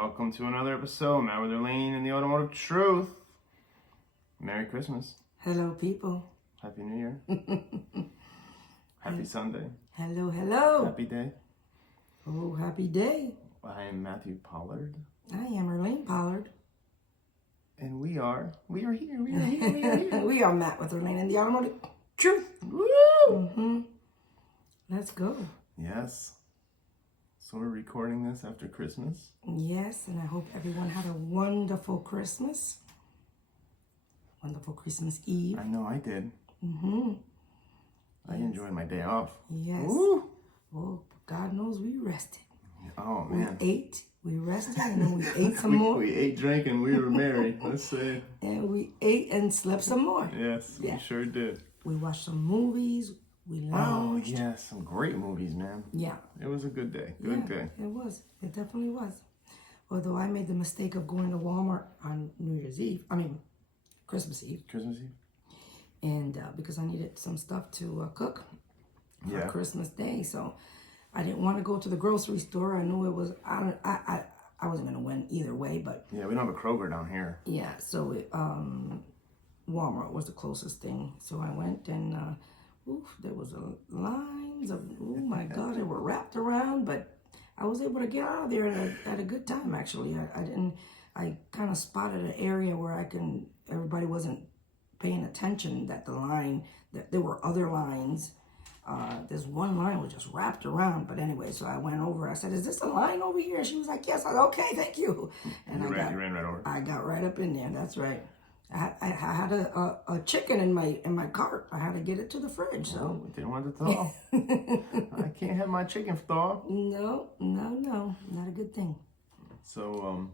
Welcome to another episode, Matt with Lane and the Automotive Truth. Merry Christmas. Hello, people. Happy New Year. Happy Sunday. Hello, hello. Happy day. Oh, happy day. I am Matthew Pollard. I am Erlene Pollard. And we are here. We are Matt with Erlene and the Automotive Truth. Woo! Let's go. Yes. So we're recording this after Christmas. Yes, and I hope everyone had a wonderful Christmas. Wonderful Christmas Eve. I know I did. I enjoyed my day off. Yes. Woo! Oh, God knows we rested. Oh, man. We ate, we rested, and then we ate some more. We ate, drank, and we were merry. Let's say. And we ate and slept some more. Yes, we sure did. We watched some movies. We lounged. Oh, yeah, some great movies, man. Yeah. It was a good day. Good day. It was. It definitely was. Although I made the mistake of going to Walmart on Christmas Eve. Christmas Eve? And because I needed some stuff to cook for Christmas Day. So I didn't want to go to the grocery store. I knew it was, I wasn't going to win either way, but. Yeah, we don't have a Kroger down here. Yeah, so Walmart was the closest thing. So I went and, there was lines of, oh my God, they were wrapped around, but I was able to get out of there at a good time, actually. I kind of spotted an area where everybody wasn't paying attention that that there were other lines. This one line was just wrapped around, but anyway, so I went over. I said, "Is this a line over here?" She was like, "Yes." I said, "Okay, thank you." And you ran right over. I got right up in there. That's right. I had a chicken in my cart. I had to get it to the fridge. So didn't want to thaw. I can't have my chicken thaw. No, not a good thing. So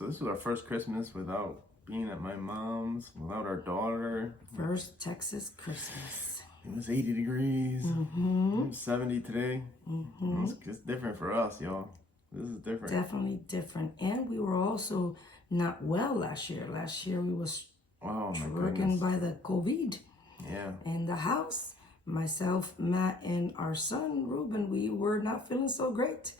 this was our first Christmas without being at my mom's, without our daughter. First Texas Christmas. It was 80 degrees. It was 70 today. It's different for us, y'all. This is different. Definitely different. And we were also not well last year. Last year we was stricken by the COVID. Yeah. In the house, myself, Matt, and our son, Ruben, we were not feeling so great.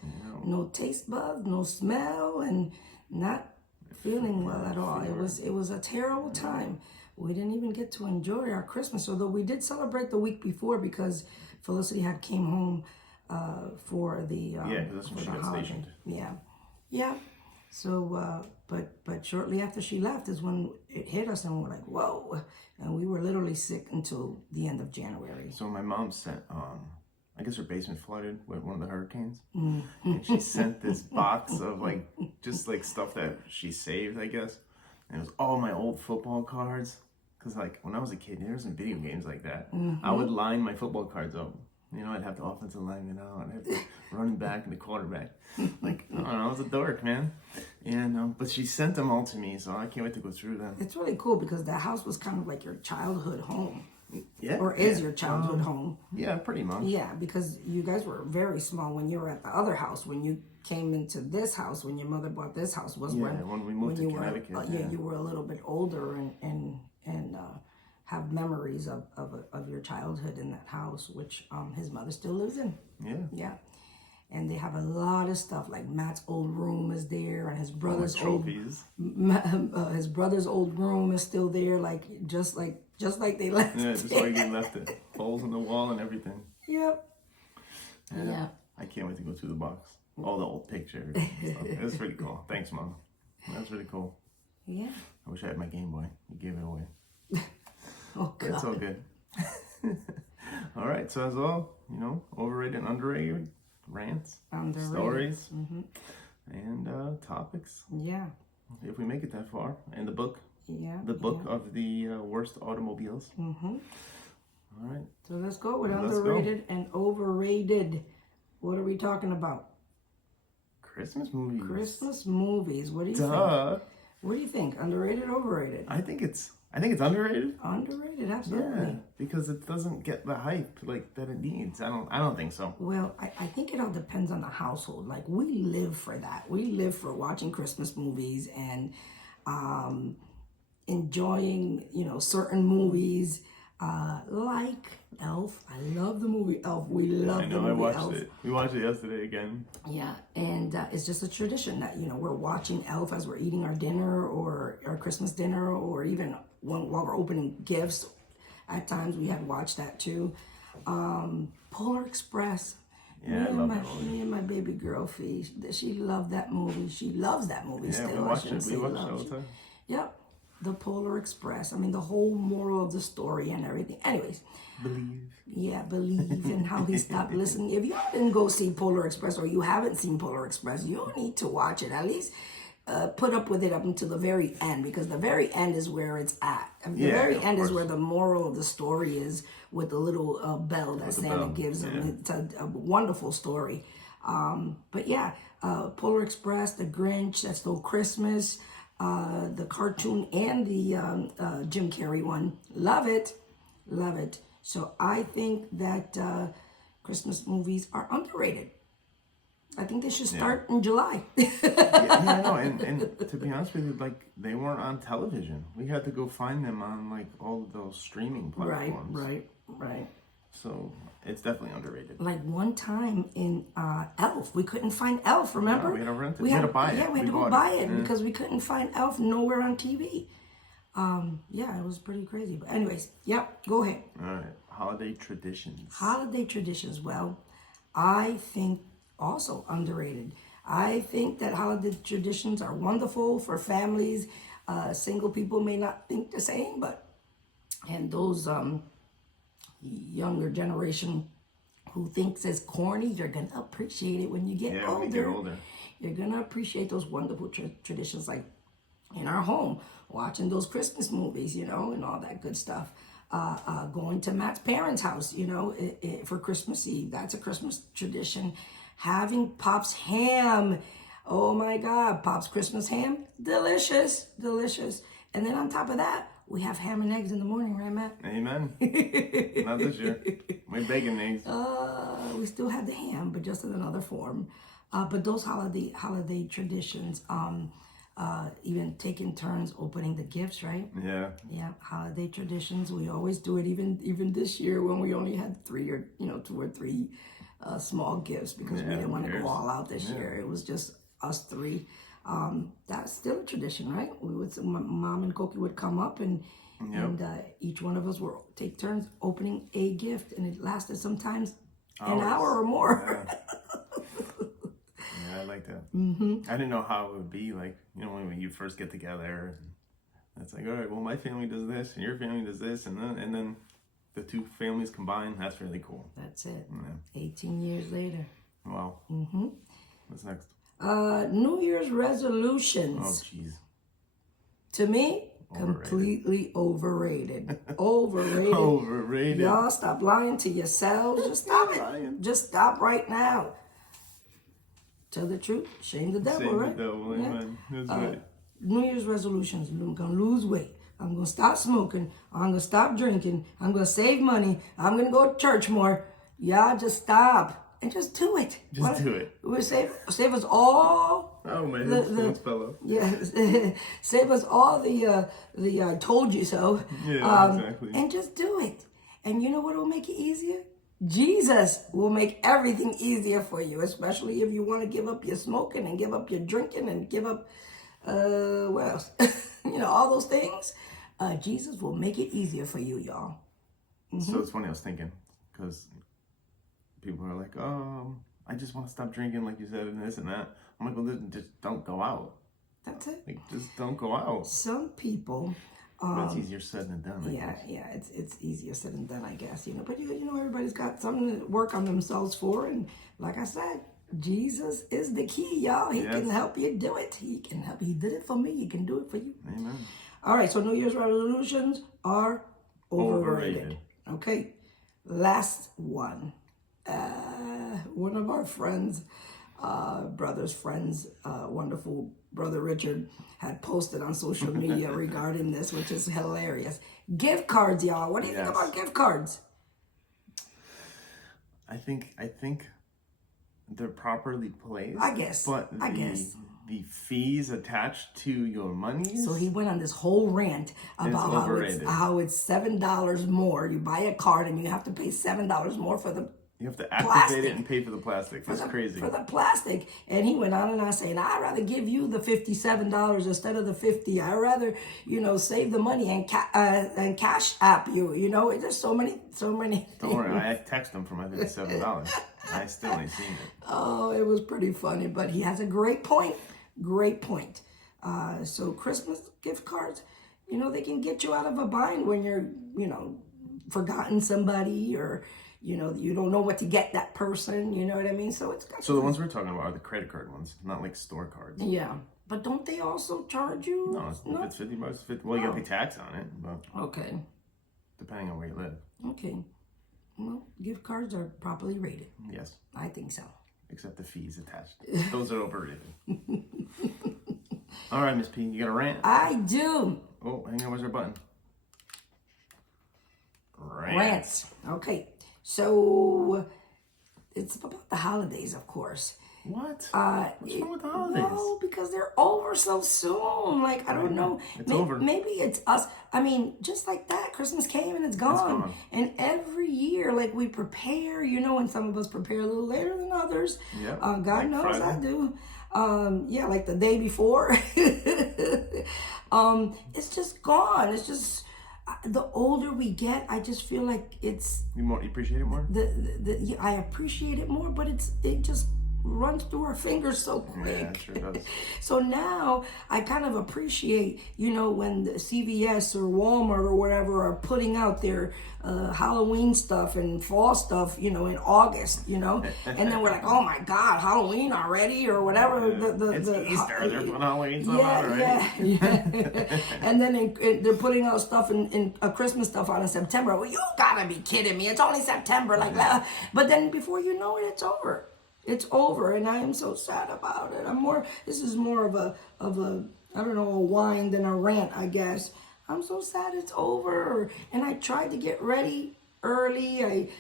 No taste buds, no smell, and not feeling well at all. It was a terrible time. We didn't even get to enjoy our Christmas, although we did celebrate the week before because Felicity had came home for the because that's when she got stationed. Yeah. So, but shortly after she left is when it hit us, and we're like, whoa! And we were literally sick until the end of January. So my mom sent, I guess her basement flooded with one of the hurricanes, and she sent this box of just stuff that she saved, I guess, and it was all my old football cards. Cause when I was a kid, there wasn't video games like that. I would line my football cards up. I'd have the offensive lineman out. I'd have the running back and the quarterback. I was a dork, man. And but she sent them all to me, so I can't wait to go through them. It's really cool because that house was kind of like your childhood home. Yeah. Or is your childhood home. Yeah, pretty much. Yeah, because you guys were very small when you were at the other house. When you came into this house, when your mother bought this house, was when we moved to Connecticut. You were a little bit older and have memories of your childhood in that house, which his mother still lives in. Yeah. And they have a lot of stuff, like Matt's old room is there, and his brother's his brother's old room is still there, just like they left. Yeah, just like they left it. Holes in the wall and everything. Yep. Yeah. I can't wait to go through the box. All the old pictures and stuff. It was pretty cool. Thanks, Mom. That's really cool. Yeah. I wish I had my Game Boy. You gave it away. Oh, God. It's all good. All right, so as well, overrated and underrated rants, stories, and topics. Yeah. If we make it that far. And the book. Yeah. The book of the worst automobiles. All right. So let's go with underrated and overrated. What are we talking about? Christmas movies. Christmas movies. What do you think? What do you think? Underrated or overrated? I think it's underrated. Underrated, absolutely. Yeah, because it doesn't get the hype that it needs. I don't think so. Well, I think it all depends on the household. We live for that. We live for watching Christmas movies and enjoying, certain movies. like Elf. I love the movie Elf. We love the movie I watched Elf. it. We watched it yesterday again. Yeah, and it's just a tradition that, we're watching Elf as we're eating our dinner or our Christmas dinner, or even while we're opening gifts. At times we had watched that too. Polar Express. Yeah, I love that movie. Me and my baby girl, Fee, she loved that movie. She loves that movie still. We watched shouldn't it. say We watched it loves. all the time. Yep. The Polar Express. I mean, the whole moral of the story and everything. Anyways. Believe. Yeah, believe in how he stopped listening. If you didn't go see Polar Express, or you haven't seen Polar Express, you need to watch it. At least put up with it up until the very end, because the very end is where it's at. The very end is where the moral of the story is, with the little bell that Santa gives him. It's a wonderful story. But yeah, Polar Express, The Grinch, That Stole Christmas, the cartoon, and the Jim Carrey one. Love it. Love it. So I think that Christmas movies are underrated. I think they should start in July. I know. And to be honest with you, like, they weren't on television. We had to go find them on, like, all those streaming platforms. Right. So it's definitely underrated. Like one time in Elf, we couldn't find Elf, remember? No, we had to rent it. We had to buy it. Yeah, we had to go buy it because we couldn't find Elf nowhere on TV. Yeah, it was pretty crazy. But anyways, yep, go ahead. All right. Holiday traditions. Holiday traditions. Well, I think also underrated. I think that holiday traditions are wonderful for families. Single people may not think the same, and those younger generation who thinks it's corny, you're gonna appreciate it when you get older. When we get older. You're gonna appreciate those wonderful traditions, like in our home, watching those Christmas movies, and all that good stuff. Going to Matt's parents' house, for Christmas Eve. That's a Christmas tradition. Having Pop's ham. Oh my God, Pop's Christmas ham. Delicious. And then on top of that, we have ham and eggs in the morning, right, Matt? Amen. Not this year. We're bacon eggs. We still have the ham, but just in another form. But those holiday traditions, even taking turns opening the gifts, right? Yeah. Yeah, holiday traditions. We always do it, even this year when we only had 3 or 2 or 3 small gifts, because we didn't want to go all out this year. It was just us 3. That's still a tradition, right? My mom and Koki would come up and each one of us would take turns opening a gift, and it lasted sometimes an hour or more. Yeah, I like that. Mm-hmm. I didn't know how it would be, like, when you first get together. It's like, all right, well, my family does this, and your family does this, and then the 2 families combined. That's really cool. That's it. Yeah. 18 years later. Wow. Mm-hmm. What's next? New Year's resolutions. Oh, jeez. To me, completely overrated. Overrated. Y'all stop lying to yourselves. Just stop it. Just stop right now. Tell the truth. Shame the devil, Shame right? the devil, amen. That's right. New Year's resolutions. I'm going to lose weight. I'm going to stop smoking. I'm going to stop drinking. I'm going to save money. I'm going to go to church more. Y'all just stop. And just do it. Do it. We'll save us all. Oh, my headphones fell off. Yeah. Save us all the I told you so. Yeah, exactly. And just do it. And you know what will make it easier? Jesus will make everything easier for you, especially if you want to give up your smoking and give up your drinking and give up, what else? All those things. Jesus will make it easier for you, y'all. Mm-hmm. So it's funny, I was thinking, because people are like, oh, I just want to stop drinking, like you said, and this and that. I'm like, well, just don't go out. That's it. Like, just don't go out. Some people... but it's easier said than done. Yeah, it's easier said than done, I guess. But everybody's got something to work on themselves for, and like I said, Jesus is the key, y'all. He can help you do it. He can help. He did it for me. He can do it for you. Amen. All right, so New Year's resolutions are overrated. Okay, last one. One of our friends, wonderful brother Richard, had posted on social media regarding this, which is hilarious. Gift cards, y'all. What do you think about gift cards? I think they're properly placed. I guess. But I guess. the fees attached to your money. So he went on this whole rant about how it's $7 more. You buy a card and you have to pay $7 more for the You have to activate plastic. it and pay for the plastic. That's crazy. For the plastic. And he went on and on saying, I'd rather give you the $57 instead of the $50. I'd rather, save the money and cash app you. It's just so many. Don't worry, I texted him for my $57. I still ain't seen it. Oh, it was pretty funny, but he has a great point. Great point. So Christmas gift cards, they can get you out of a bind when you're, forgotten somebody or, you don't know what to get that person. You know what I mean? So it's got. So the ones we're talking about are the credit card ones, not like store cards. Yeah, but don't they also charge you? No, if it's $50, well, you got to pay tax on it, but okay, depending on where you live. Okay, well, gift cards are properly rated. Yes, I think so. Except the fees attached. Those are overrated. All right, Miss P, you got a rant? I do. Oh, hang on, where's our button? Rants. Okay, so it's about the holidays, of course. What? What's wrong with the holidays? No, because they're over so soon. Like, I don't know. It's over. Maybe it's us. I mean, just like that, Christmas came and it's gone. And every year, like, we prepare, and some of us prepare a little later than others. Yep. God like knows Friday. I do. Yeah, like the day before. It's just gone. It's just, the older we get, I just feel like it's... You appreciate it more? I appreciate it more, but it just runs through our fingers so quick. Yeah, it sure does. So now I kind of appreciate, when the CVS or Walmart or whatever are putting out their Halloween stuff and fall stuff, in August, and then we're like, oh my God, Halloween already or whatever. It's Easter. They're putting Halloween stuff out already. Yeah. And then they're putting out stuff in Christmas stuff out in September. Well, you gotta be kidding me. It's only September. But then before you know it, it's over. It's over, and I am so sad about it. This is more of a I don't know, a whine than a rant, I guess. I'm so sad it's over. And I tried to get ready early. It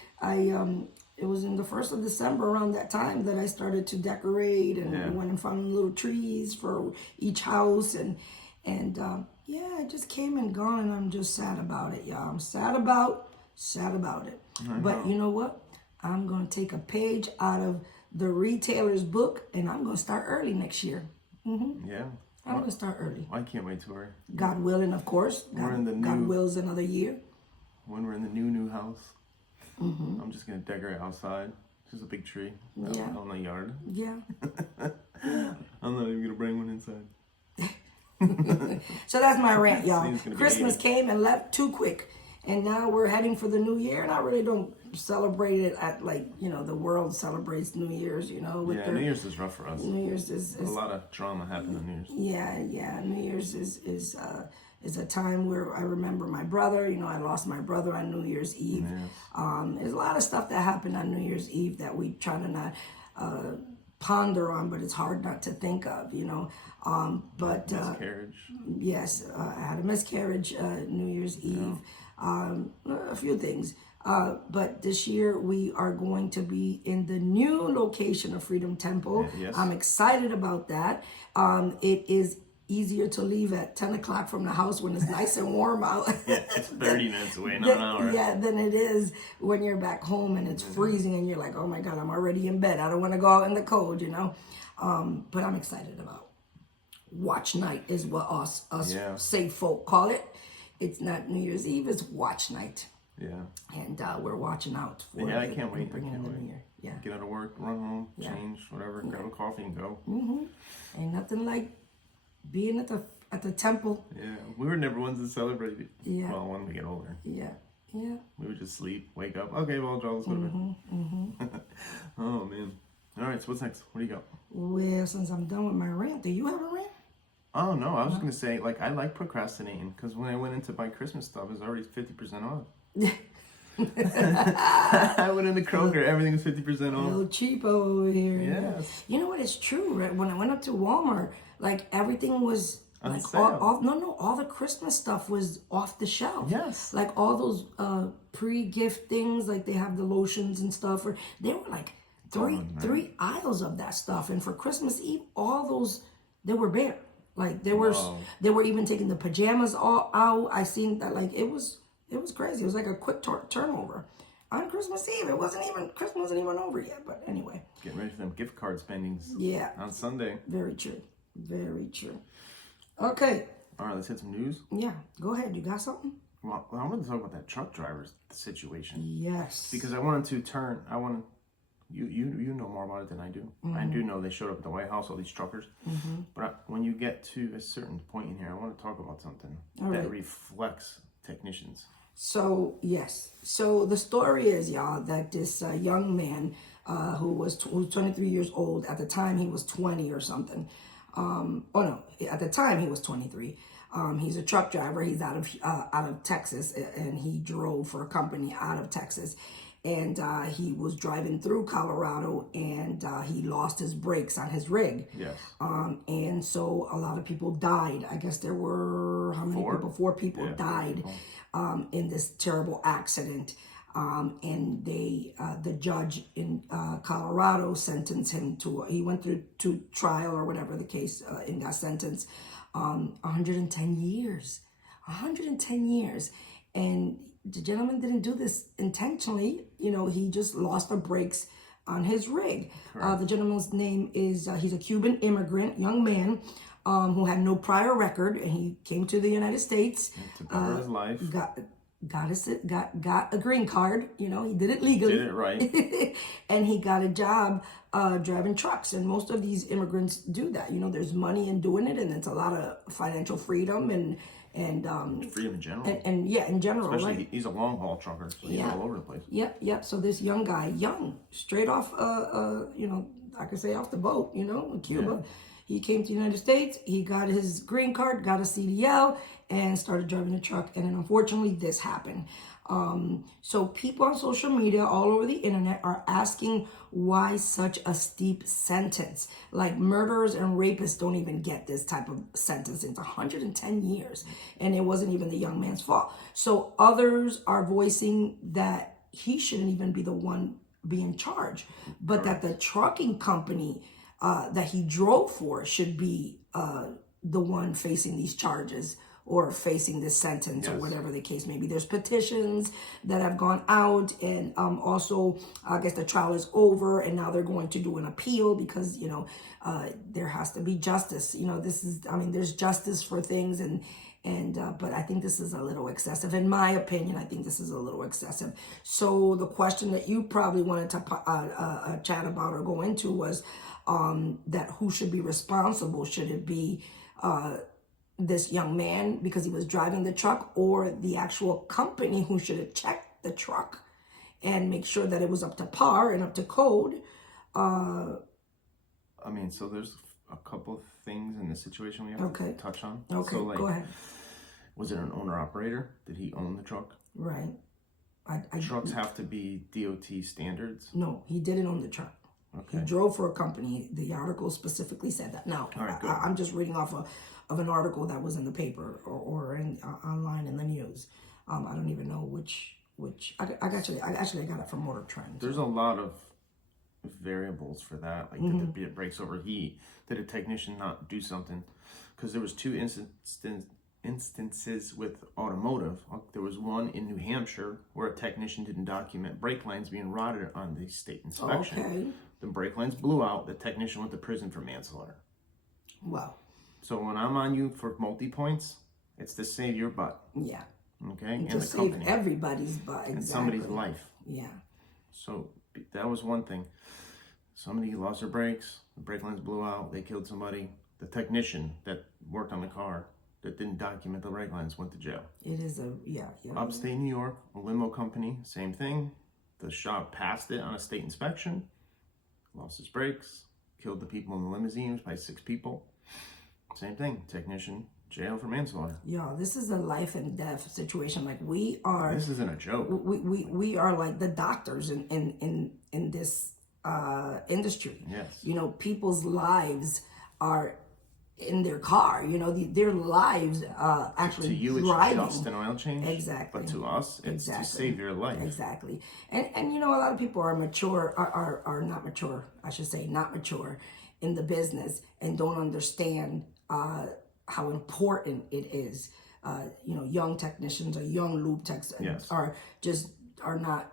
was in the 1st of December around that time that I started to decorate and went and found little trees for each house and it just came and gone, and I'm just sad about it, y'all. I'm sad about it. But you know what? I'm gonna take a page out of the retailer's book, and I'm going to start early next year. Mm-hmm. Yeah. I'm going to start early. I can't wait to early. God willing, of course. God wills another year. When we're in the new house, I'm just going to decorate outside. Just a big tree on the yard. Yeah. I'm not even going to bring one inside. So that's my rant, y'all. Christmas came and left too quick. And now we're heading for the new year, and I really don't celebrate it at the world celebrates New Year's, New Year's is rough for us. New Year's is a lot of drama happened on New Year's. Yeah. New Year's is a time where I remember my brother. I lost my brother on New Year's Eve. Yes. There's a lot of stuff that happened on New Year's Eve that we try to not ponder on, but it's hard not to think of, But miscarriage. Yes, I had a miscarriage New Year's Eve. A few things. But this year we are going to be in the new location of Freedom Temple. Yes. I'm excited about that. It is easier to leave at 10 o'clock from the house when it's nice and warm out. Yeah, it's 30 minutes away, not an hour. Yeah, than it is when you're back home and it's freezing and you're like, oh my God, I'm already in bed. I don't want to go out in the cold, But I'm excited about watch night is what us safe folk call it. It's not New Year's Eve, it's watch night. Yeah. And we're watching out for I can't wait. I can't wait. Yeah. Get out of work, run home, change, whatever, grab a coffee and go. Ain't nothing like being at the temple. Yeah. We were never ones to celebrate it. Yeah. Well, when we get older. Yeah. Yeah. We would just sleep, wake up. Okay, well, Joe, let's go to bed. Oh, man. All right, so what's next? What do you got? Well, since I'm done with my rant, do you have a rant? Oh, no, I was going to say, I like procrastinating, because when I went in to buy Christmas stuff, it was already 50% off. I went into Kroger, everything was 50% off. A little cheapo over here. Yes. You know what, it's true, right? When I went up to Walmart, everything was on sale. All the Christmas stuff was off the shelf. Yes. All those pre-gift things, they have the lotions and stuff, they were three aisles of that stuff, and for Christmas Eve, all those they were bare. Like they were even taking the pajamas all out. I seen that. Like it was crazy. It was like a quick turnover on Christmas Eve. Christmas wasn't even over yet. But anyway, getting ready for them gift card spendings. Yeah, on Sunday. Very true. Very true. Okay. All right, let's hit some news. Yeah, go ahead. You got something? Well, I wanted to talk about that truck driver's situation. Yes. Because you know more about it than I do. Mm-hmm. I do know they showed up at the White House, all these truckers. Mm-hmm. But when you get to a certain point in here, I want to talk about something that reflects technicians. So, yes. So the story is, y'all, that this young man who was 23 years old, at the time he was 20 or something. At the time he was 23. He's a truck driver. He's out of Texas, and he drove for a company out of Texas. And he was driving through Colorado, and he lost his brakes on his rig. Yes. And so a lot of people died. I guess there were, how many people? 4 people died in this terrible accident. And the judge in Colorado sentenced him he went through to trial or whatever the case, and got sentenced 110 years. 110 years. And the gentleman didn't do this intentionally. He just lost the brakes on his rig. The gentleman's name is, he's a Cuban immigrant, young man, who had no prior record, and he came to the United States. To better his life. Got a green card. He did it legally. Did it right. And he got a job driving trucks. And most of these immigrants do that. There's money in doing it, and it's a lot of financial freedom and freedom in general. And in general. Especially right? He's a long haul trucker, so he's all over the place. Yep. So this young guy, straight off I could say off the boat, in Cuba. Yeah. He came to the United States, he got his green card, got a CDL, and started driving a truck. And then unfortunately, this happened. So people on social media all over the internet are asking why such a steep sentence. Like murderers and rapists don't even get this type of sentence. It's 110 years. And it wasn't even the young man's fault. So others are voicing that he shouldn't even be the one being charged, but that the trucking company that he drove for should be the one facing these charges or facing this sentence, or whatever the case may be. There's petitions that have gone out, and also I guess the trial is over, and now they're going to do an appeal because there has to be justice. There's justice for things, but I think this is a little excessive. In my opinion, I think this is a little excessive. So the question that you probably wanted to chat about or go into was that who should be responsible? Should it be this young man because he was driving the truck, or the actual company who should have checked the truck and make sure that it was up to par and up to code? So there's a couple of things in this situation we have to touch on. Okay, so, go ahead. Was it an owner-operator? Did he own the truck? Right. Trucks have to be DOT standards? No, he didn't own the truck. Okay. He drove for a company. The article specifically said that. Now, I'm just reading off of an article that was in the paper or online in the news. I don't even know which. I got it from Motor Trend. There's a lot of variables for that. Like, did the brakes overheat? Did a technician not do something? Because there was 2 instances with automotive. There was one in New Hampshire where a technician didn't document brake lines being rotted on the state inspection. Okay. The brake lines blew out. The technician went to prison for manslaughter. Wow. So when I'm on you for multi-points, it's to save your butt. Yeah. Okay? And to the save company. Everybody's butt. Exactly. And somebody's life. Yeah. So that was one thing. Somebody lost their brakes. The brake lines blew out. They killed somebody. The technician that worked on the car that didn't document the brake lines went to jail. It is Upstate New York, a limo company, same thing. The shop passed it on a state inspection, lost his brakes, killed the people in the limousine, it was probably 6 people. Same thing, technician, jail for manslaughter. Yeah, this is a life and death situation. Like we are. This isn't a joke. We are like the doctors in this industry. Yes. People's lives are in their car. You know, their lives actually to you, driving. it's just an oil change. Exactly. But to us, it's to save your life. Exactly. And you know, a lot of people are mature, are not mature, I should say, not mature in the business and don't understand how important it is. You know, young technicians or young lube techs are not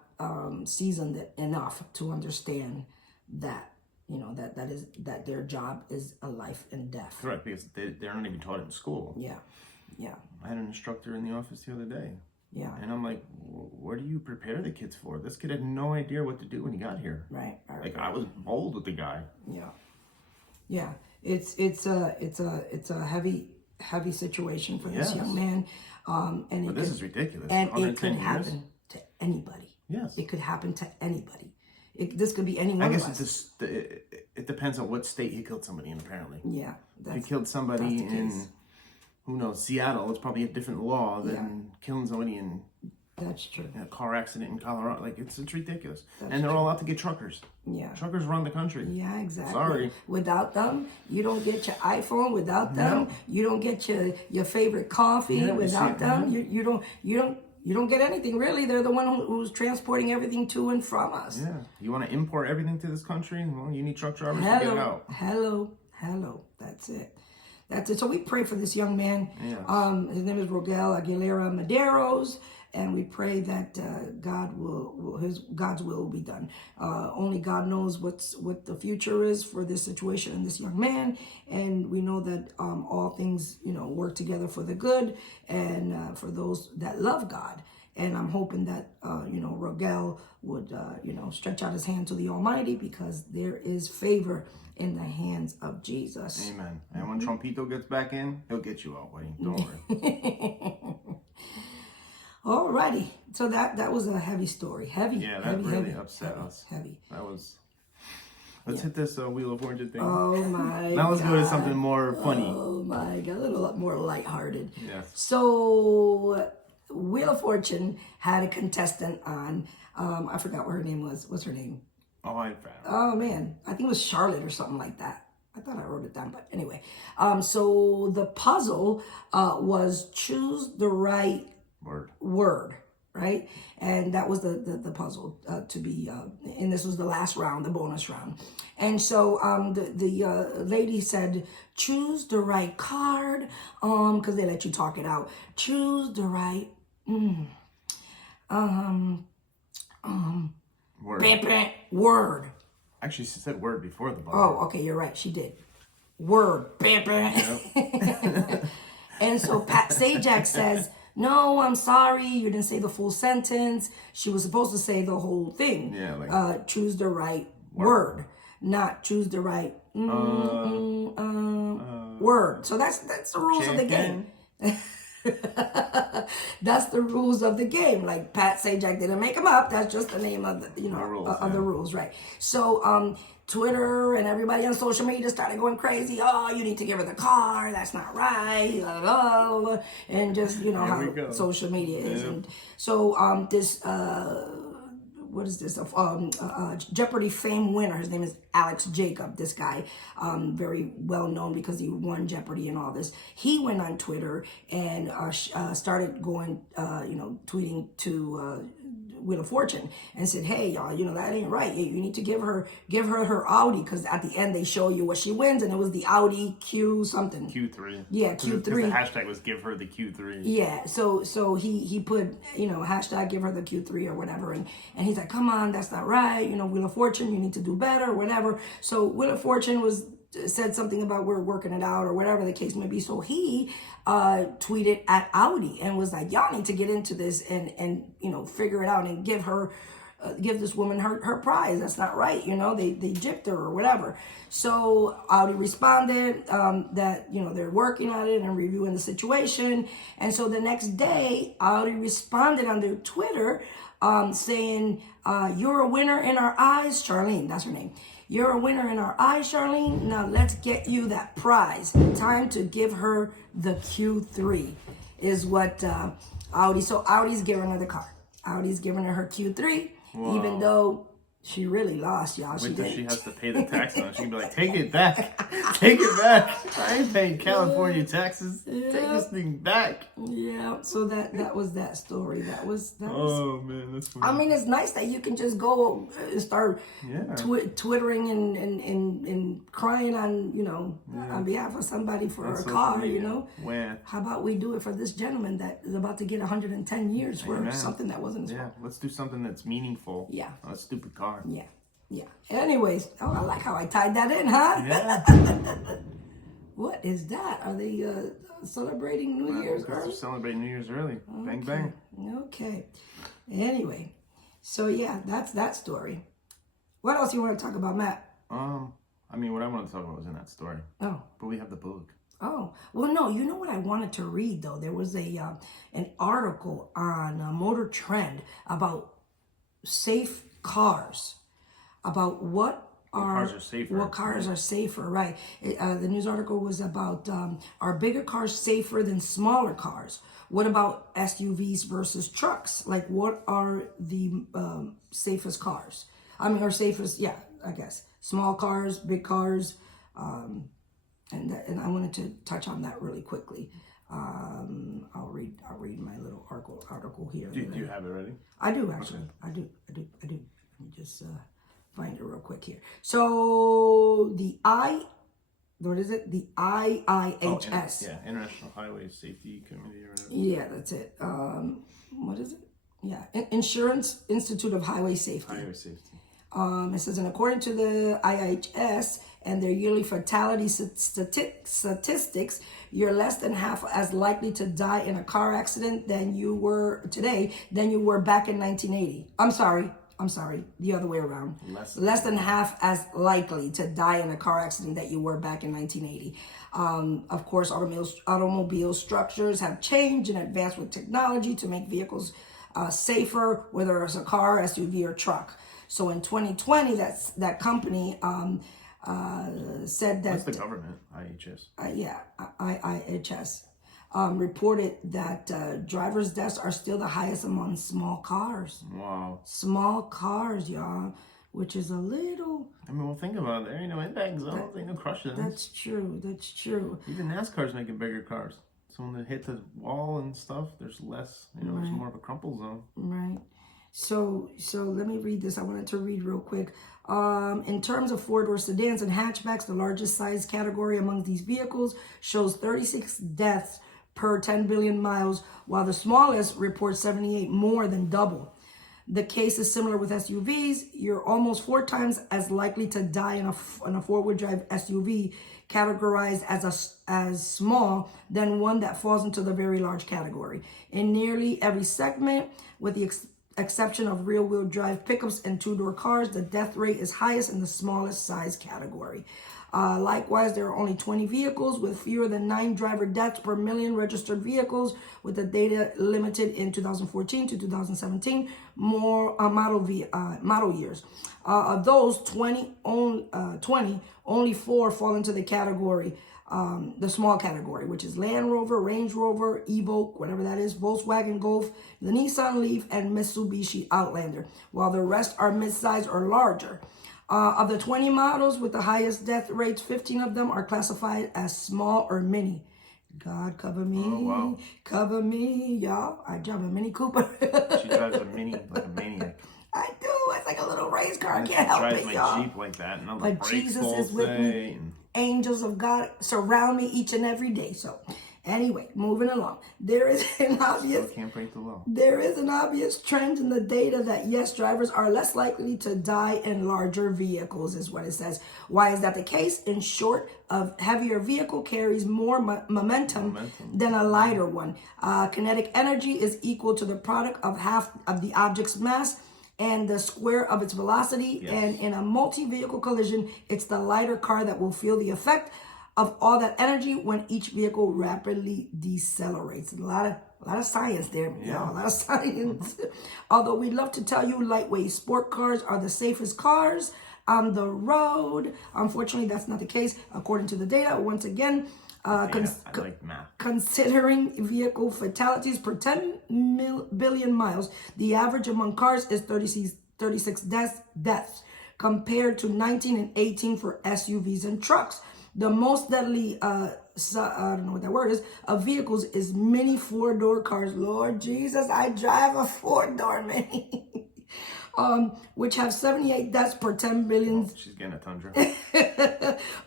seasoned enough to understand that, you know, that their job is a life and death. Correct, because they're not even taught in school. Yeah. I had an instructor in the office the other day. Yeah. And I'm like, what do you prepare the kids for? This kid had no idea what to do when he got here. Right. Like, I was bold with the guy. Yeah. It's a heavy situation for this young man. But this is ridiculous. And it could happen to anybody. Yes. It could happen to anybody. This could be any one of us. It depends on what state he killed somebody in, apparently. Yeah. If he killed somebody in, who knows, Seattle, it's probably a different law than killing somebody in That's true. a car accident in Colorado. Like, it's ridiculous. That's and they're all out to get truckers. Yeah. Truckers run the country. Yeah, exactly. Sorry. Without them, you don't get your iPhone. Without them, you don't get your favorite coffee. Without them, you don't get anything, really. They're the one who's transporting everything to and from us. Yeah. You want to import everything to this country? Well, you need truck drivers to get it out. Hello. That's it. So we pray for this young man. Yes. His name is Aguilera-mederos. And we pray that God's will be done. Only God knows what the future is for this situation and this young man. And we know that all things, you know, work together for the good and for those that love God. And I'm hoping that, you know, Rogel would, you know, stretch out his hand to the Almighty, because there is favor in the hands of Jesus. Amen. And when Trumpito gets back in, he'll get you out, buddy. Don't worry. Alrighty, so that was a heavy story. That really upset us. Heavy. That was. Let's hit this Wheel of Fortune thing. Oh my God. Now let's go to something more funny. Oh my God, a little more lighthearted. Yes. So, Wheel of Fortune had a contestant on. I forgot what her name was. What's her name? Oh, I found. Oh man, I think it was Charlotte or something like that. I thought I wrote it down, but anyway. So the puzzle was choose the right word, right? And that was the puzzle to be, and this was the last round, the bonus round. And so the lady said, choose the right card, because they let you talk it out. Choose the right, word. Actually, she said word before the buzzer. Oh, okay, you're right. She did. Word. Yep. And so Pat Sajak says, no, I'm sorry, you didn't say the full sentence. She was supposed to say the whole thing. Yeah, like choose the right word, not choose the right word. So that's the rules of the game. That's the rules of the game. Like Pat Sajak didn't make them up. That's just the name of the the rules, right? So Twitter and everybody on social media started going crazy. Oh, you need to give her the car. That's not right. Blah, blah, blah. And just, you know, how social media is. And so this what is this? Jeopardy fame winner. His name is Alex Jacob. This guy, very well known because he won Jeopardy and all this. He went on Twitter and started going, tweeting to Wheel of Fortune and said, hey, y'all, that ain't right. You need to give her her Audi, because at the end they show you what she wins, and it was the Audi Q something. Q3. Yeah, Q3. The hashtag was give her the Q3. Yeah, so he put, hashtag give her the Q3 or whatever, and he's like, come on, that's not right. Wheel of Fortune, you need to do better or whatever. So Wheel of Fortune said something about we're working it out or whatever the case may be. So he tweeted at Audi and was like, y'all need to get into this and figure it out and give this woman her prize. That's not right. They gypped her or whatever. So Audi responded that, they're working on it and reviewing the situation. And so the next day, Audi responded on their Twitter saying, you're a winner in our eyes, Charlene. That's her name. You're a winner in our eyes, Charlene. Now let's get you that prize. Time to give her the Q3 is what Audi. So Audi's giving her the car. Audi's giving her Q3, even though She really lost, y'all. Wait till she has to pay the tax on it. She can be like, take it back. Take it back. I ain't paying California taxes. Take this thing back. Yeah, so that was that story. That was Oh, man, that's funny. I mean, it's nice that you can just go and start Yeah. twittering and crying on, on behalf of somebody for a car, Where? How about we do it for this gentleman that is about to get 110 years for Amen. something that wasn't his fault? Let's do something that's meaningful. Yeah. Not a stupid car. Yeah. Anyways, I like how I tied that in, huh? Yeah. What is that? Are they celebrating New Year's early? They're celebrating New Year's early. Bang, bang. Okay. Anyway, so yeah, that's that story. What else you want to talk about, Matt? I mean, what I wanted to talk about was in that story. Oh. But we have the book. Oh, well, no, you know what I wanted to read, though? There was an article on Motor Trend about safe cars, about what cars are safer, right? The news article was about, are bigger cars safer than smaller cars? What about SUVs versus trucks? Like, what are the safest cars? I mean, or safest, I guess. Small cars, big cars, and I wanted to touch on that really quickly. I'll read my little article here. Do you have it ready? I do, actually. Okay. I do. Let me just find it real quick here. So the The IIHS. International Highway Safety Committee or whatever. Yeah, that's it. What is it? Yeah, Insurance Institute of Highway Safety. Highway Safety. It says, and according to the IIHS and their yearly fatality statistics, you're less than half as likely to die in a car accident than you were today than you were back in 1980. I'm sorry, the other way around. Less than half as likely to die in a car accident that you were back in 1980. Of course, automobile structures have changed and advanced with technology to make vehicles safer, whether it's a car, SUV, or truck. So in 2020, that company said that... That's the government, IHS. IIHS. Reported that drivers' deaths are still the highest among small cars. Wow. Small cars, y'all, which is a little... I mean, well, think about it. There ain't no impact zones, ain't no crushes. That's true. Even NASCAR's making bigger cars. So when they hit the wall and stuff, there's less, there's more of a crumple zone. Right. So let me read this. I wanted to read real quick. In terms of four-door sedans and hatchbacks, the largest size category among these vehicles shows 36 deaths per 10 billion miles, while the smallest reports 78, more than double. The case is similar with SUVs. You're almost 4 times as likely to die in a four-wheel drive SUV categorized as small than one that falls into the very large category. In nearly every segment, with the exception of rear-wheel drive pickups and two-door cars, the death rate is highest in the smallest size category. Likewise, there are only 20 vehicles with fewer than 9 driver deaths per million registered vehicles, with the data limited in 2014 to 2017 model years. Of those 20, only 4 fall into the category, the small category, which is Land Rover, Range Rover, Evoque, whatever that is, Volkswagen Golf, the Nissan Leaf, and Mitsubishi Outlander, while the rest are mid-size or larger. Of the 20 models with the highest death rates, 15 of them are classified as small or mini. God, cover me. Oh, wow. Cover me, y'all. I drive a Mini Cooper. She drives a Mini like a maniac. I do. It's like a little race car. I can't help it, y'all. She drives my Jeep like that. And I'm like, but Jesus is with me. Angels of God surround me each and every day. So, anyway, moving along. There is an obvious... Can't break the law. There is an obvious trend in the data that, yes, drivers are less likely to die in larger vehicles, is what it says. Why is that the case? In short, a heavier vehicle carries more momentum than a lighter one. Kinetic energy is equal to the product of half of the object's mass and the square of its velocity. Yes. And in a multi-vehicle collision, it's the lighter car that will feel the effect of all that energy when each vehicle rapidly decelerates. A lot of science there, y'all. A lot of science. Although we'd love to tell you lightweight sport cars are the safest cars on the road, unfortunately, that's not the case. According to the data, once again, I like math. Considering vehicle fatalities per 10 billion miles, the average among cars is 36 deaths compared to 19 and 18 for SUVs and trucks. The most deadly, I don't know what that word is, of vehicles is mini four-door cars. Lord Jesus, I drive a four-door mini. Which have 78 deaths per 10 billion. Oh, she's getting a Tundra.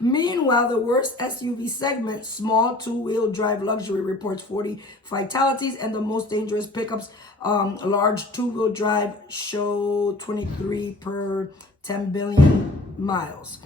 Meanwhile, the worst SUV segment, small two-wheel drive luxury, reports 40 fatalities, and the most dangerous pickups, large two-wheel drive, show 23 per 10 billion miles.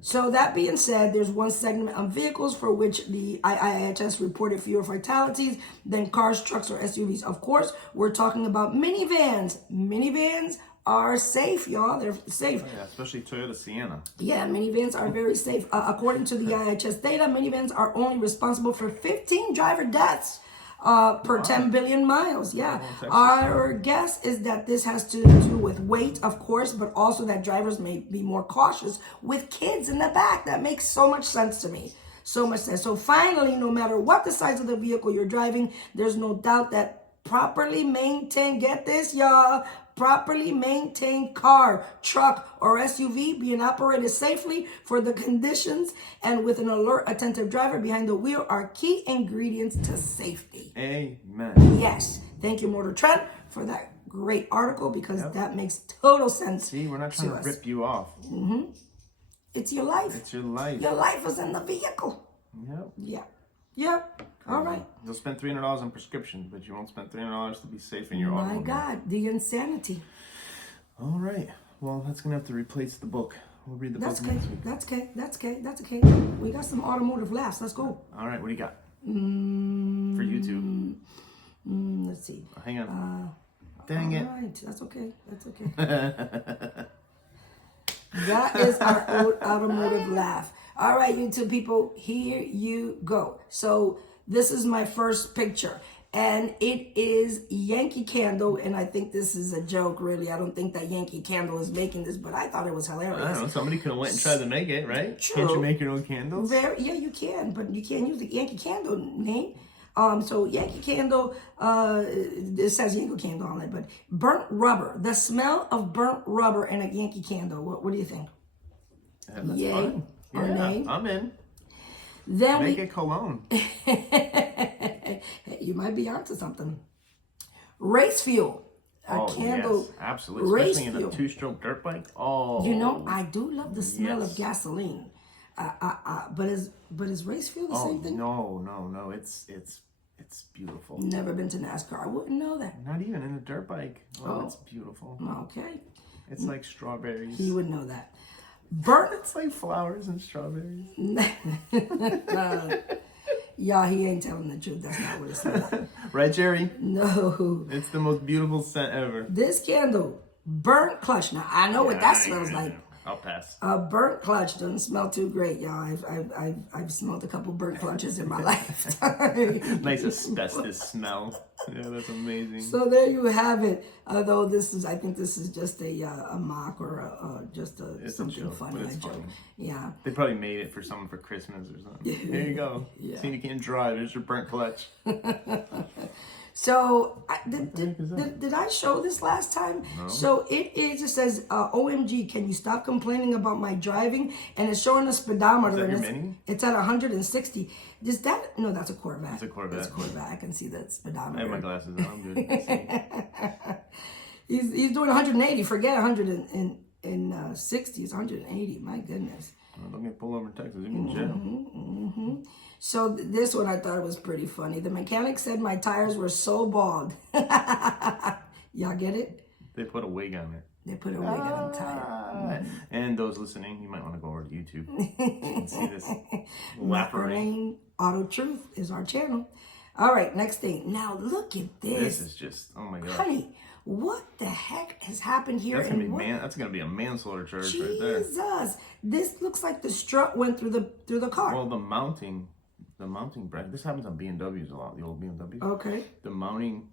So that being said, there's one segment of vehicles for which the IIHS reported fewer fatalities than cars, trucks, or SUVs. Of course, we're talking about minivans. Minivans are safe, y'all. They're safe. Oh, yeah, especially Toyota Sienna. Yeah, minivans are very safe. According to the IIHS data, minivans are only responsible for 15 driver deaths per 10 billion miles. Yeah. Our guess is that this has to do with weight, of course, but also that drivers may be more cautious with kids in the back. That makes so much sense to me. So much sense. So finally, no matter what the size of the vehicle you're driving, there's no doubt that properly maintained, get this, y'all, properly maintained car, truck, or SUV being operated safely for the conditions and with an alert, attentive driver behind the wheel are key ingredients to safety. Amen. Yes. Thank you, Motor Trend, for that great article, because that makes total sense. See, we're not trying to rip you off. It's your life. It's your life. Your life is in the vehicle. Yep. Yeah. Yep. All right. You'll spend $300 on prescriptions, but you won't spend $300 to be safe in your automobile. My God, the insanity. All right. Well, that's going to have to replace the book. We'll read the book That's next week. That's okay. We got some automotive laughs. Let's go. All right. What do you got? For YouTube. Let's see. Hang on. Dang it. All right. That's okay. That is our automotive laugh. All right, YouTube people, here you go. So this is my first picture, and it is Yankee Candle, and I think this is a joke, really. I don't think that Yankee Candle is making this, but I thought it was hilarious. I don't know. Somebody could have went and tried to make it, right? True. Can't you make your own candles? Yeah, you can, but you can't use the Yankee Candle name. So Yankee Candle, it says Yankee Candle on it, but burnt rubber. The smell of burnt rubber in a Yankee Candle. What do you think? That's Yay fun. or Yeah, nay? I'm in. Then Make it cologne. You might be onto something. Race fuel. A candle. Yes, absolutely. Race Especially in fuel. a two-stroke dirt bike. Oh. You know, I do love the smell of Yes. gasoline. But is race fuel the same thing? No. It's beautiful. Never been to NASCAR. I wouldn't know that. Not even in a dirt bike. Oh, it's beautiful. Okay. It's like strawberries. He would know that. Burnt. It's like flowers and strawberries. Yeah, he ain't telling the truth. That's not what it smells like. Right, Jerry? No. It's the most beautiful scent ever. This candle, burnt clutch. Now, I know what that smells like. I'll pass. A burnt clutch doesn't smell too great, y'all. I've smelled a couple burnt clutches in my lifetime. Nice asbestos smell. Yeah, that's amazing. So there you have it. Although I think this is just a mock or something joke, funny. but it's funny. Yeah. They probably made it for someone for Christmas or something. Here you go. Yeah. See, you can't drive. Here's your burnt clutch. So did I show this last time? No. So it just says, OMG, can you stop complaining about my driving? And it's showing a speedometer. Is that your mini? It's at 160. No, that's a Corvette. It's a Corvette. That's a Corvette. I can see that speedometer. I have my glasses on. I'm good. He's doing 180. Forget 160. It's 180. My goodness. Well, don't get pulled over in Texas. You can jail. So this one I thought was pretty funny. The mechanic said my tires were so bald. Y'all get it? They put a wig on it. They put a wig on the tire. And those listening, you might want to go over to YouTube. You can see this wrapper. Auto Truth is our channel. All right, next thing. Now look at this. This is just, oh my God. Honey, what the heck has happened here? That's gonna be a manslaughter charge right there. Jesus, this looks like the strut went through the car. Well, the mounting bracket. This happens on BMWs a lot. The old BMWs. Okay. The mounting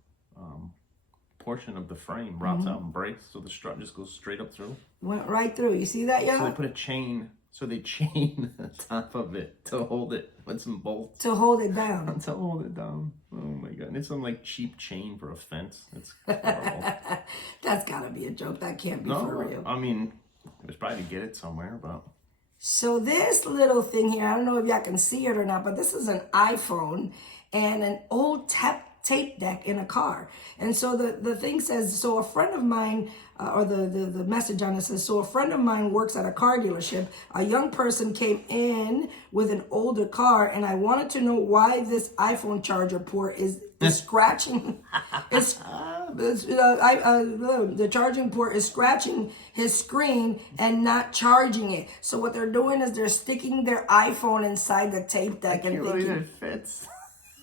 portion of the frame rots out and breaks, so the strut just goes straight up through. Went right through. You see that, y'all? So they put a chain. So they chain the top of it to hold it with some bolts. To hold it down. To hold it down. Oh my God. And it's some like cheap chain for a fence. It's horrible. That's gotta be a joke. That can't be for real. I mean, it was probably to get it somewhere, but. So this little thing here, I don't know if y'all can see it or not, but this is an iPhone and an old tape deck in a car. And so the thing says, so a friend of mine, or the message on it says, so a friend of mine works at a car dealership. A young person came in with an older car, and I wanted to know why this iPhone charger port is scratching. The charging port is scratching his screen and not charging it. So what they're doing is they're sticking their iPhone inside the tape deck and thinking it fits.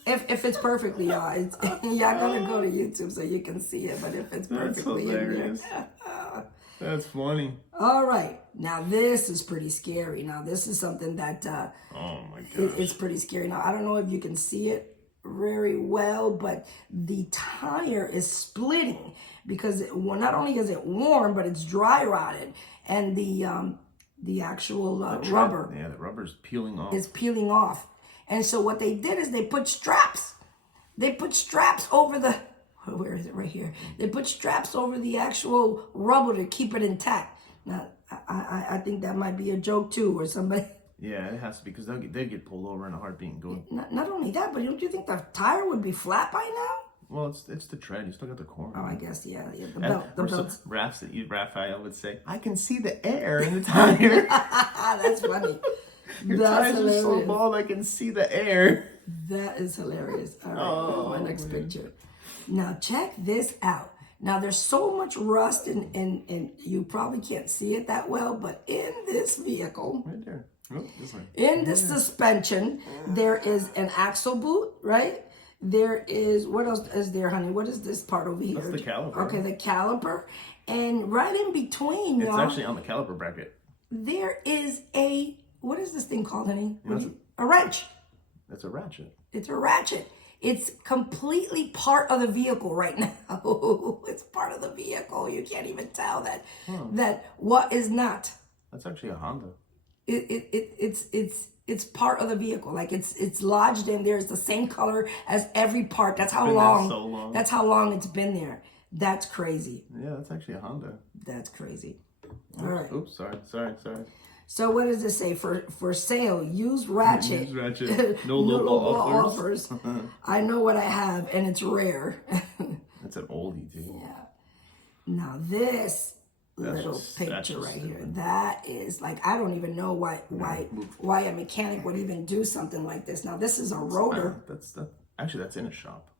If it fits perfectly, y'all. Y'all gotta go to YouTube so you can see it. But if it's perfectly in there. That's funny. All right. Now this is pretty scary. Now this is something that oh my gosh. It's pretty scary. Now I don't know if you can see it very well, but the tire is splitting because not only is it warm, but it's dry rotted, and the actual rubber, the rubber's peeling off. Is peeling off. And so what they did is they put straps. They put straps over the, where is it? Right here. They put straps over the actual rubber to keep it intact. Now I think that might be a joke too, or somebody. Yeah, it has to be, because they get pulled over in a heartbeat and go. Not only that, but don't you think the tire would be flat by now? Well, it's the tread. You still got the core. Oh, I guess, yeah. The belt. Raphael would say, I can see the air in the tire. That's funny. Your tires are so bald, I can see the air. That is hilarious. All right, my next picture. Now, check this out. Now, there's so much rust, and you probably can't see it that well, but in this vehicle, right there. Oh, this way. In this suspension, there is an axle boot, right? There is, what else is there, honey? What is this part over here? That's the caliper. Okay, the caliper. And right in between, it's y'all, actually on the caliper bracket. There is what is this thing called, honey? A wrench. That's a ratchet. It's a ratchet. It's completely part of the vehicle right now. It's part of the vehicle. You can't even tell that what is not. That's actually a Honda. It's part of the vehicle. Like it's lodged in there. It's the same color as every part. That's how long. So long. That's how long it's been there. That's crazy. Yeah, that's actually a Honda. That's crazy. Oops, all right. Oops, sorry. So what does this say? For sale, use ratchet. Use ratchet. No local offers. I know what I have, and it's rare. That's an oldie too. Yeah. Now this little picture right here. That is like, I don't even know why a mechanic would even do something like this. Now this is a rotor. Actually, that's in a shop.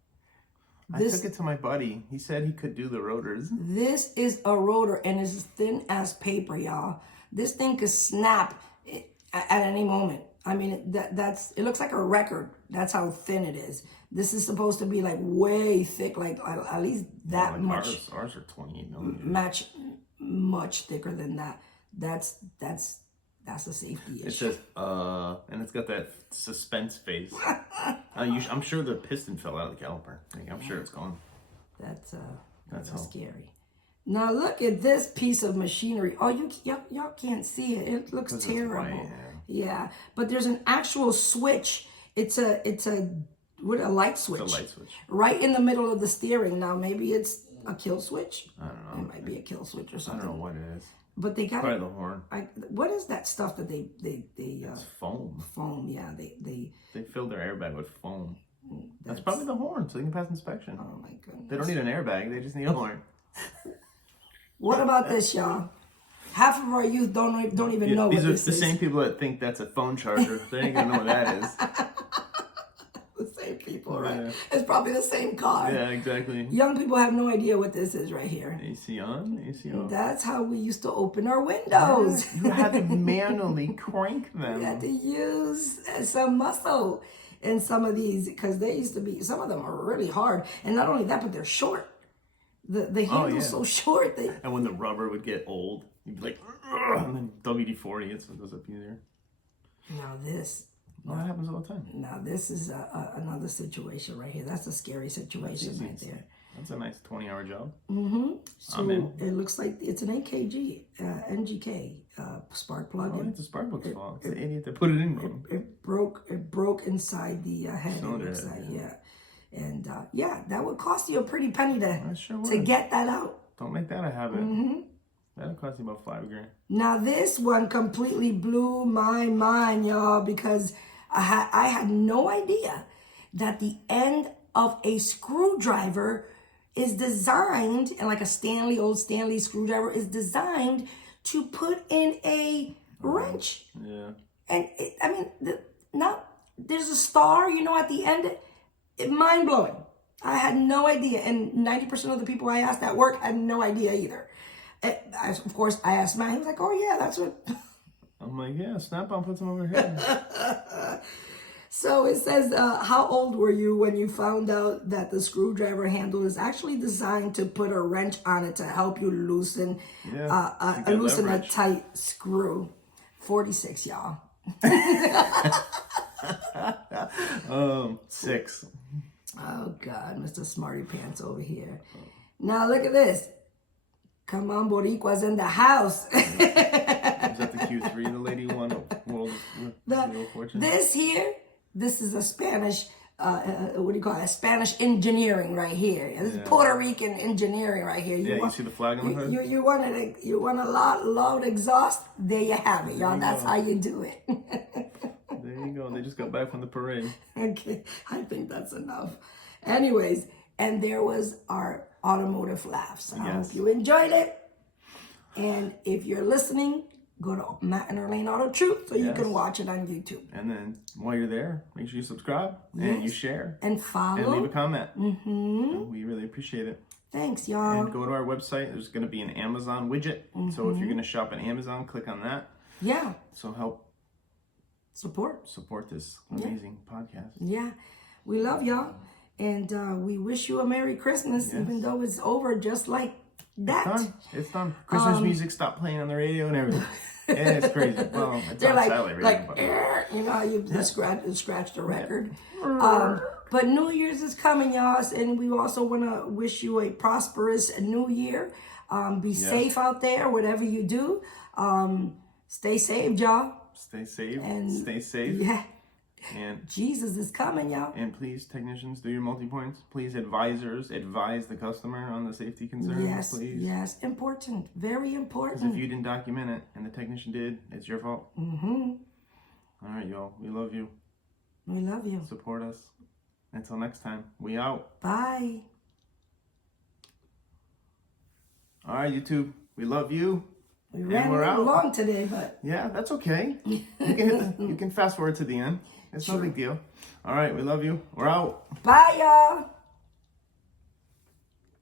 I took it to my buddy. He said he could do the rotors. This is a rotor, and it's as thin as paper, y'all. This thing could snap at any moment. I mean, it looks like a record. That's how thin it is. This is supposed to be like way thick, like at least that much. Ours are 28 millimeters. Much thicker than that. That's a safety issue. It says, and it's got that suspense face. I'm sure the piston fell out of the caliper. I'm sure it's gone. That's scary. Now look at this piece of machinery. Oh, y'all can't see it. It looks terrible. White, yeah, but there's an actual switch. It's a light switch. It's a light switch. Right in the middle of the steering. Now maybe it's a kill switch. I don't know. It might be a kill switch or something. I don't know what it is. But they got probably the horn. What is that stuff that they It's foam. Foam, yeah. They fill their airbag with foam. That's probably the horn, so they can pass inspection. Oh my goodness. They don't need an airbag, they just need a horn. What about this, y'all? Half of our youth don't even know what this is. These are the same people that think that's a phone charger. They ain't gonna know what that is. The same people, right? Yeah. It's probably the same car. Yeah, exactly. Young people have no idea what this is right here. AC on, AC off. That's how we used to open our windows. You had to manually crank them. You had to use some muscle in some of these, because they used to be, some of them are really hard. And not only that, but they're short. The handle's so short. And when the rubber would get old, you'd be like, and then WD-40, it's what goes up here. Now this. That happens all the time. Now this is another situation right here. That's a scary situation right there. That's a nice 20-hour job. Mm-hmm. So it looks like it's an AKG, NGK spark plug. Oh, it's a spark plug's fault. It's the idiot that put it in wrong. It broke inside the head. Cylinder head, yeah. And that would cost you a pretty penny to sure get that out. Don't make that a habit. Mm-hmm. That'll cost you about $5,000. Now this one completely blew my mind, y'all, because I had no idea that the end of a screwdriver is designed, and like a old Stanley screwdriver is designed to put in a wrench. Yeah. And now there's a star, at the end. Mind blowing. I had no idea, and 90% of the people I asked at work had no idea either. Of course, I asked Matt. He was like, "Oh yeah, that's what." I'm like, yeah, Snap-on puts them over here. So it says, how old were you when you found out that the screwdriver handle is actually designed to put a wrench on it to help you loosen a tight screw? 46, y'all. 6. Oh God, Mr. Smarty Pants over here. Now look at this. Come on, Boricua's in the house. Was that the Q3 the lady won World of Fortune? This is a Spanish, a Spanish engineering right here. This is Puerto Rican engineering right here. You see the flag on the hood? You want a loud exhaust? There you have it, y'all. That's how you do it. There you go. They just got back from the parade. Okay, I think that's enough. Anyways, and there was our automotive laughs. I hope you enjoyed it. And if you're listening, go to Matt and Erlene Auto Truth so you can watch it on YouTube. And then while you're there, make sure you subscribe and you share. And follow. And leave a comment. Mm-hmm. We really appreciate it. Thanks, y'all. And go to our website. There's going to be an Amazon widget. Mm-hmm. So if you're going to shop on Amazon, click on that. Yeah. So help support this amazing podcast. Yeah. We love y'all. And we wish you a Merry Christmas, even though it's over just like that. It's done. Christmas music stopped playing on the radio and everything. And it's crazy. Well, it's on satellite radio. You know how you scratch the record. But New Year's is coming, y'all. And we also want to wish you a prosperous New Year. Be safe out there, whatever you do. Stay saved, y'all. Stay safe. And stay safe. Yeah. And Jesus is coming, y'all. And please, technicians, do your multi-points. Please, advisors, advise the customer on the safety concerns, please. Yes, important. Very important. Because if you didn't document it and the technician did, it's your fault. Mm-hmm. All right, y'all. We love you. We love you. Support us. Until next time, we out. Bye. All right, YouTube. We love you. We ran a little long today, but... Yeah, that's okay. You can fast forward to the end. It's no big deal. All right, we love you. We're out. Bye, y'all.